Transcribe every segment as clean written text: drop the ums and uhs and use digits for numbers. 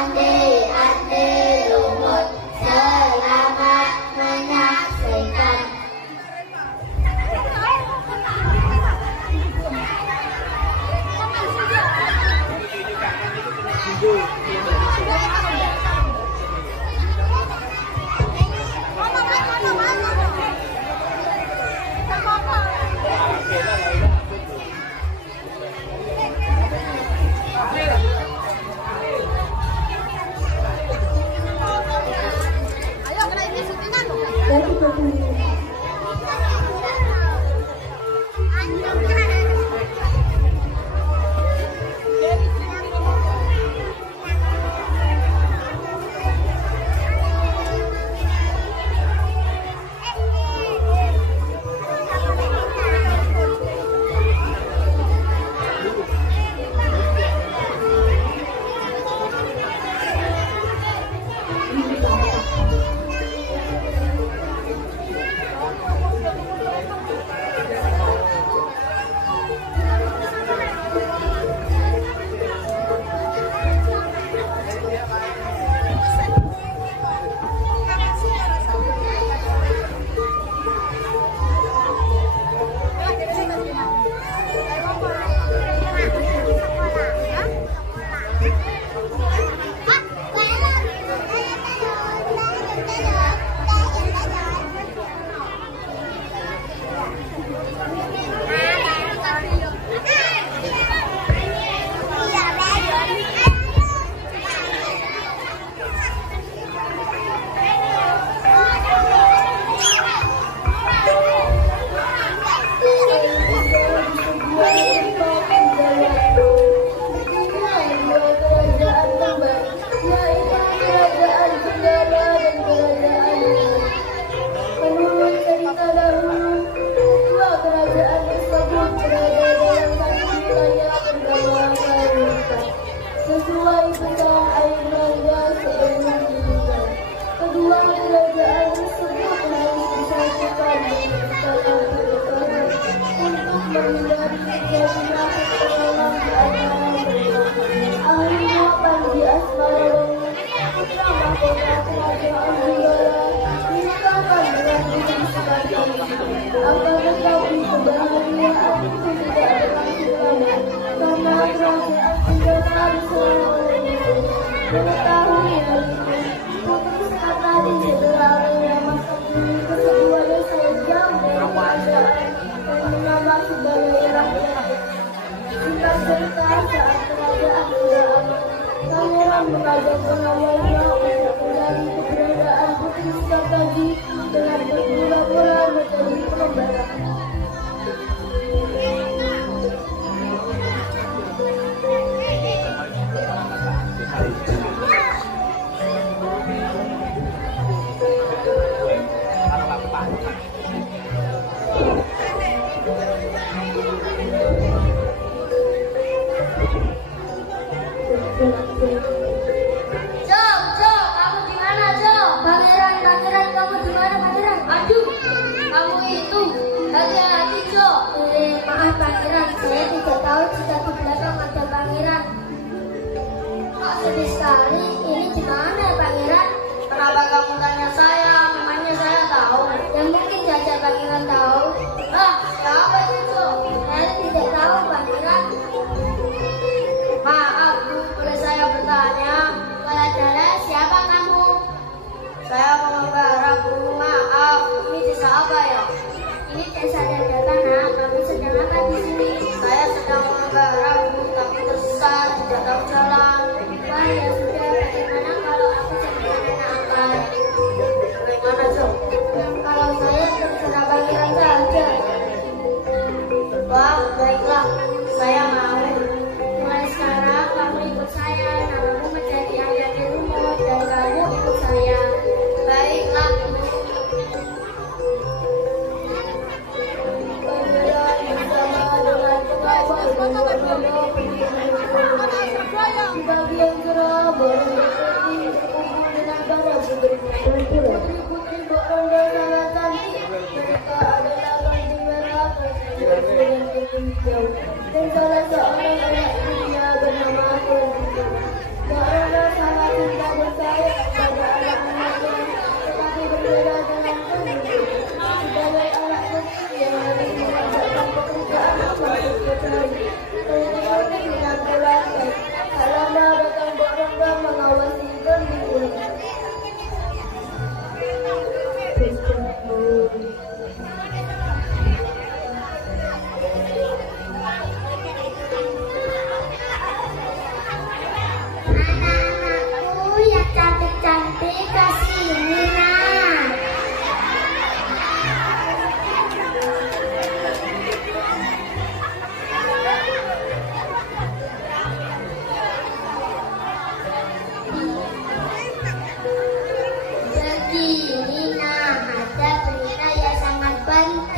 ande lumut selamat menyaksikan.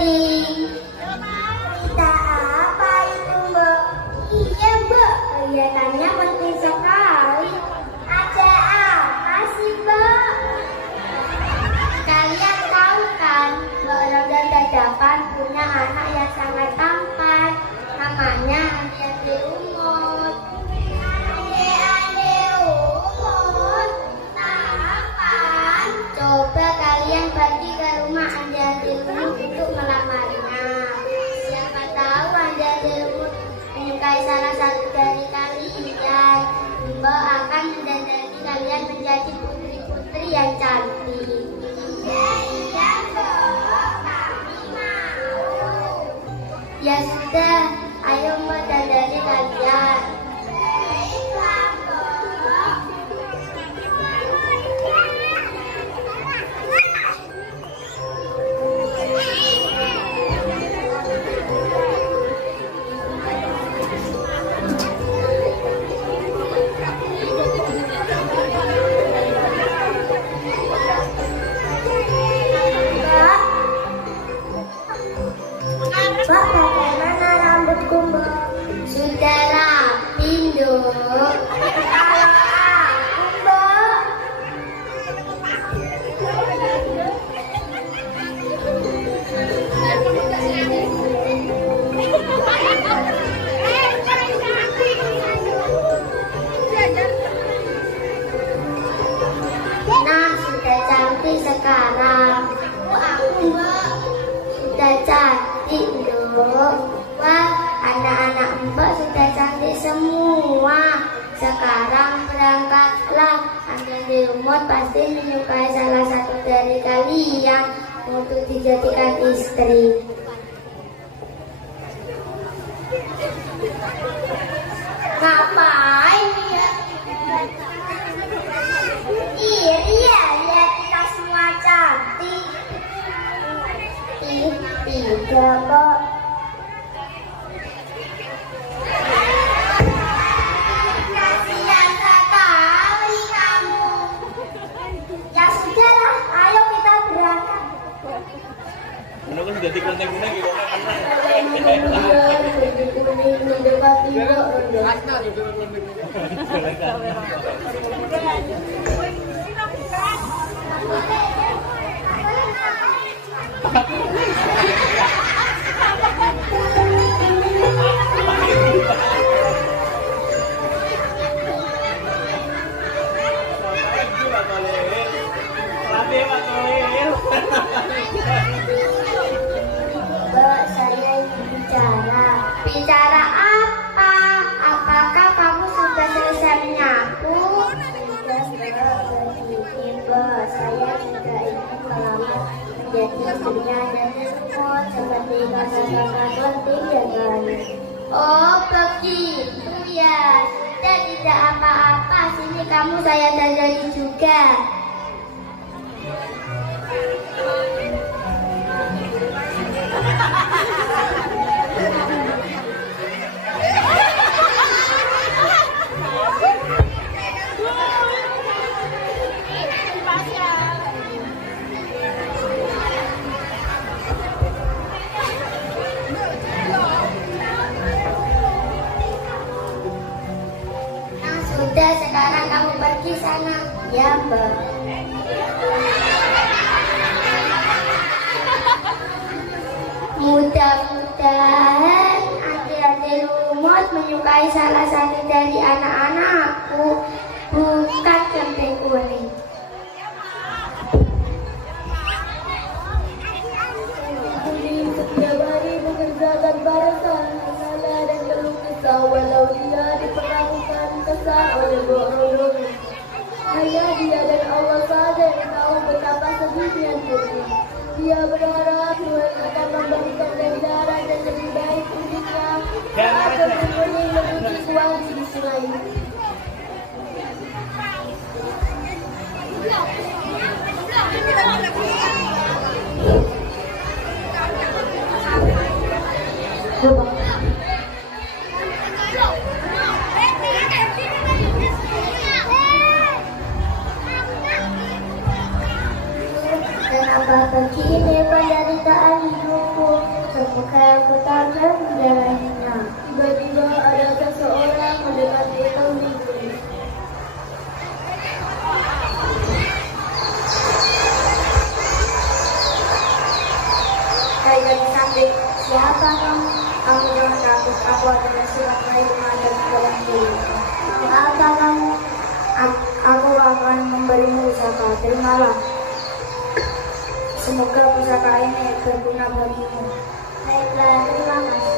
penting. Berita apa itu, Mbak? Iya, Mbak, kelihatannya penting sekali. Ada apa sih, Mbak? Kalian tahu kan, Mbak Ramdan Dadapan punya anak yang sangat tampan. Namanya Andi Umut. Andi Umut? Tampan? Coba kalian pergi ke rumah Andi Umut untuk melamarnya. Siapa tahu Andi Umut menyukai salah satu dari kalian. Mbak akan mendandani kalian menjadi putri-putri yang cantik. Iya, Mbak, kami mau. Ya sudah, ayo Mbak dandani kalian. Baiklah, Mbak. Mbak, bagaimana rambutku, Mbak? Sudah rapi, Dok. Kalau aku, Mbak. Nah, sudah cantik sekarang. Aku, Mbak. Sudah cantik, Dok. Wah, anak-anak Mbak sudah cantik semua. Sekarang berangkatlah. Andi Umut pasti menyukai salah satu dari kalian untuk dijadikan istri. Ngapain dia? Iya, lihat kita semua cantik. Tidak, Mbak. Kasihan sekali kamu. Ya sudahlah, ayo kita berangkat. Menurut sudah kuning-kuning gitu. Mbak, saya ingin bicara. Bicara apa? Apakah kamu sudah selesai menyapu? Sudah, Mbak. Begini, Mbak. Saya juga ingin melamar menjadi istrinya Andi Umut seperti kakak-kakak penting yang lain. Oh, begitu ya. Sudah, tidak apa-apa. Sini kamu saya dandani juga. Nah, sudah, sekarang kamu pergi sana. Ya, Mbak. Mudah-mudahan Andi Umut menyukai salah satu dari anak-anakku, bukan kenteng kuning. Setiap hari mengerjakan barisan salah dan keluh kesah, walau dia diperlakukan kesal oleh bohong. Hanya dia dan Allah saja yang tahu betapa sedihnya dirinya. Dia berharap Tuhan akan memberikan ganjaran dan lebih baik untuknya saat kenteng menuju suami di sungai. Kenapa begini pada lagi sakit. Siapa kamu? Aku jangan takut. Aku adalah surat dari dan dalam diri. Apa kamu? Aku akan memberimu pusaka. Terimalah. Semoga pusaka ini berguna bagimu. Baiklah, terima kasih.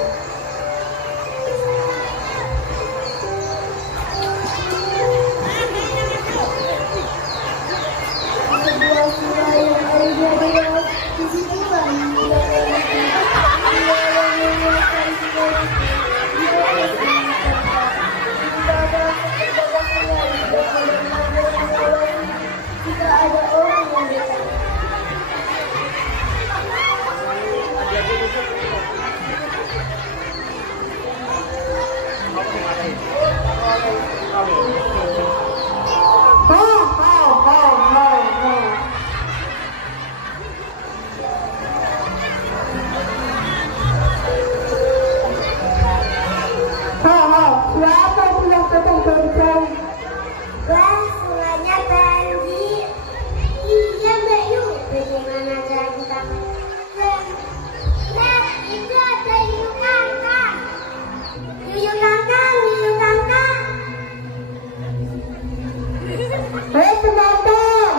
Jika ada orang yang dekat. Siapa bilang ketemu dari Wah, sungainya banjir. Iya, Mbak Yu. Bagaimana cara kita Nah, itu ada Yuyun Kangkang. Yuyun Kangkang, Yuyun Kangkang. Hei, teman-teman.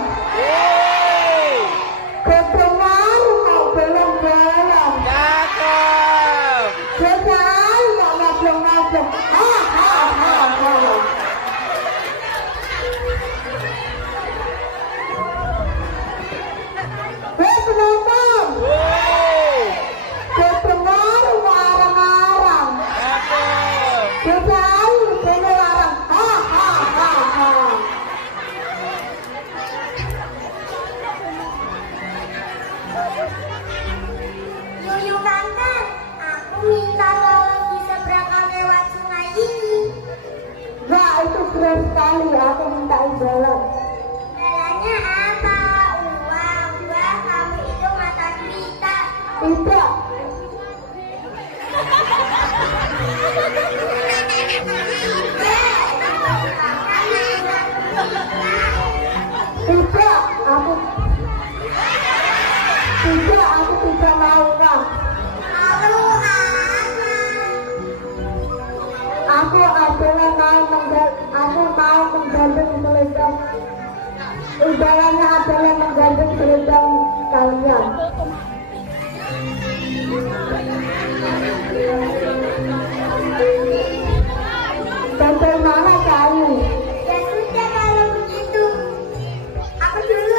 Kedengar mau belum-belum. Cakep. Kedengar mau ngajeng-ngajeng. Hei, teman-teman. Kedengar warang-warang. Cakep. Kedengar warang. Yuyun Kangkang, aku minta tolong bisa berangkat lewat sungai ini. Wah, itu keren sekali. Aku minta imbalan. Imbalannya apa? Uang. Wah, kamu itu mata duita. Tidak. Tidak, aku tidak mau uang. Lalu aku mau menggandeng selendang. Imbalannya adalah menggandeng selendang kalian. Bagaimana kamu? Ya sudah kalau begitu. Aku dulu.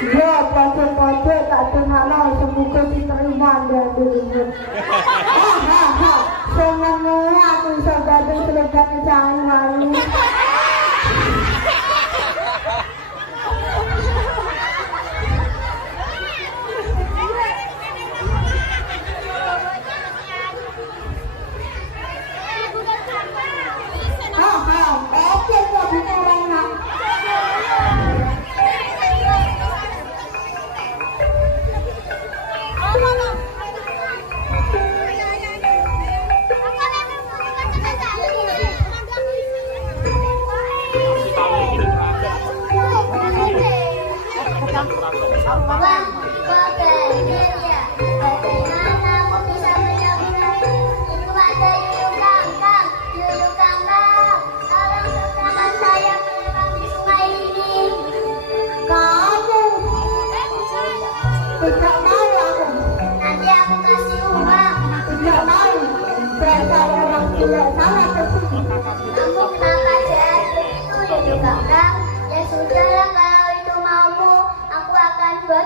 Ya, pada-pada tak dengar semoga diterima dan dulu. Hahaha, semuanya aku bisa gading selegat kecangan.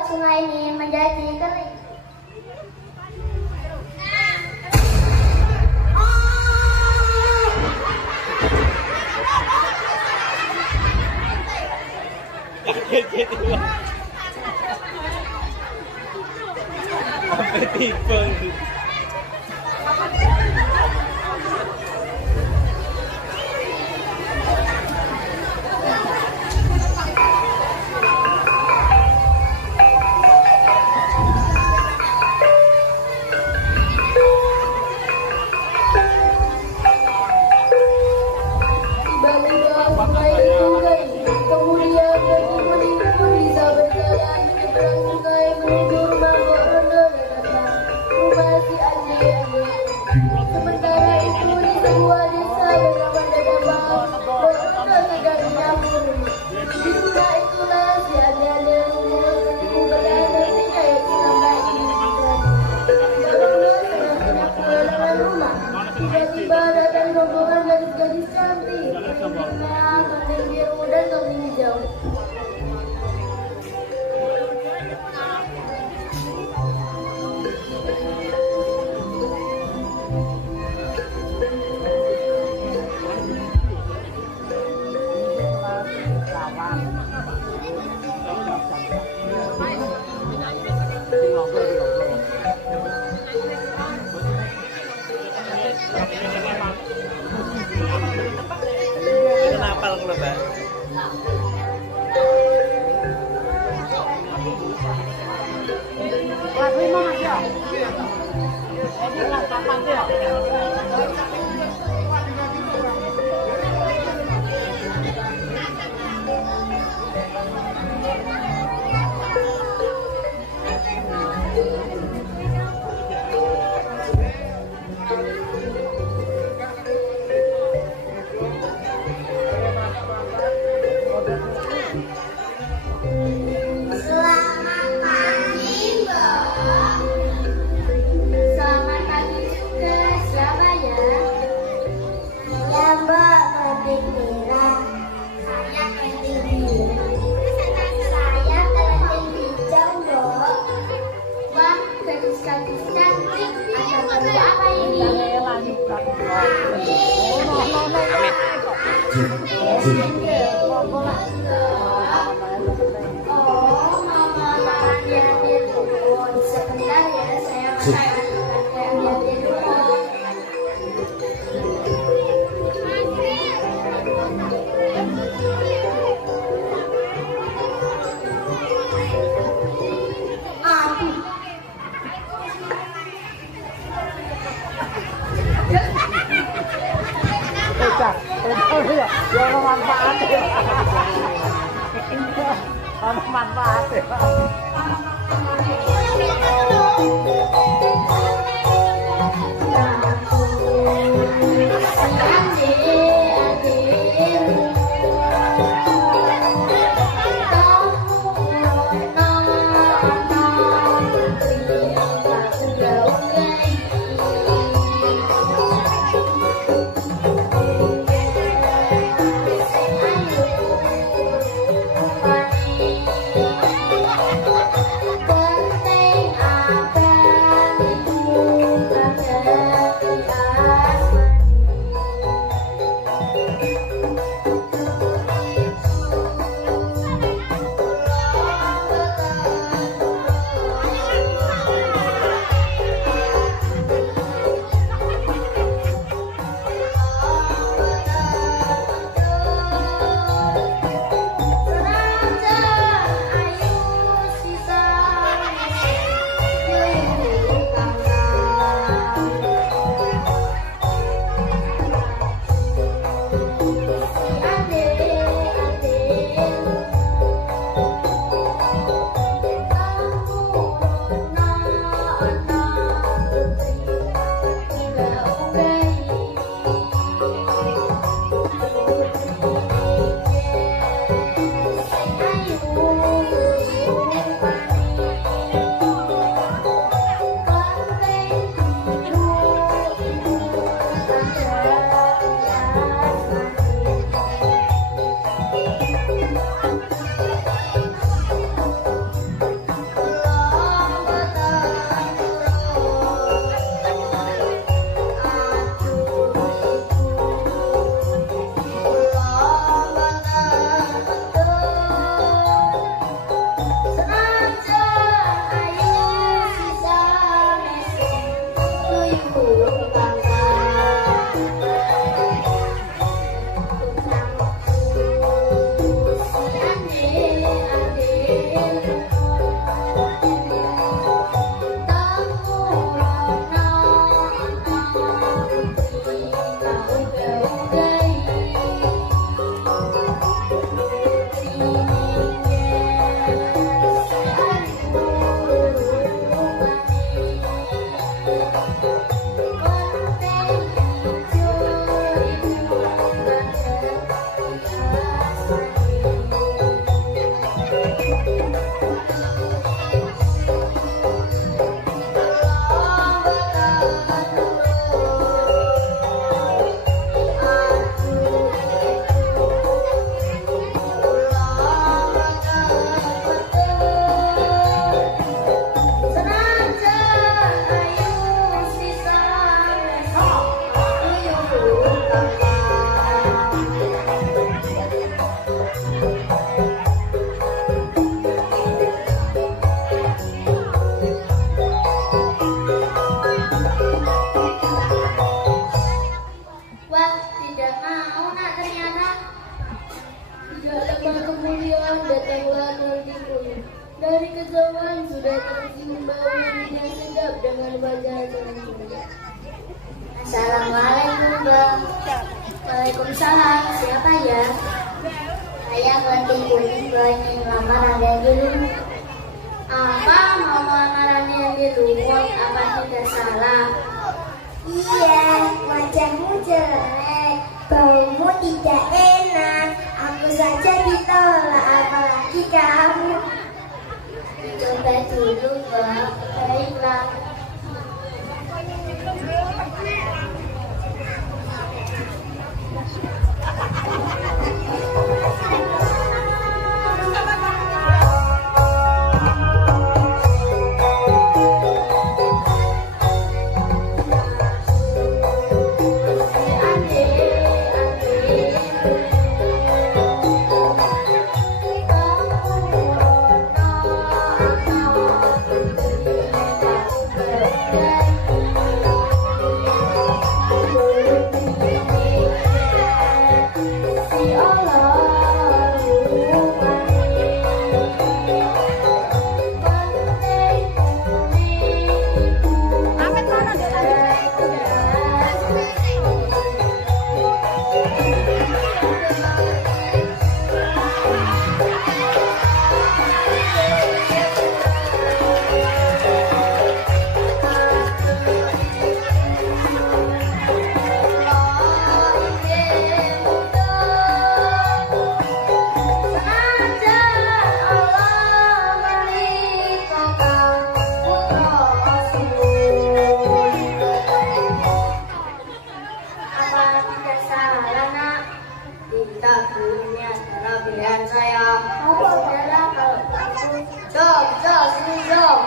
Sungai ini menjadi kering. Sampai tiba. Tiba-tiba datang rombongan gadis-gadis cantik, kambing merah, kambing biru, dan kambing hijau. Kenapa lo, Mbak? Selamat pagi, Mbak. Selamat pagi juga, siapa ya? Ya, Mbak, kambing merah. Saya kambing biru. Saya kambing hijau, Mbak. Wah, gadis-gadis cantik. Ada perlu apa ini? Oh, mama liatin dulu. Sebentar ya, saya liatin dulu. Yang manfaat ya. Manfaat ya. Thank you. Wah, tidak mau nak ternyata. Tidak lama kemudian datanglah nantiku. Dari kejauhan sudah tercium bau yang tidak sedap dengan wajah cerah. Assalamualaikum Bang. Waalaikumsalam. Siapa ya? Saya Kelanting Kuning ingin lamar ada dulu. Apa mau lamaran yang di luar? Apa tidak salah? Iya, wajahmu jelek, baumu tidak enak. Aku saja ditolak, apalagi kamu. Coba dulu Bang. Baiklah. Ini adalah pilihan saya. Apa udahlah kalau aku. Jom, sini jom.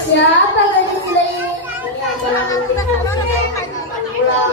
Siapa gadis cilik ini? Ini adalah putri pulang.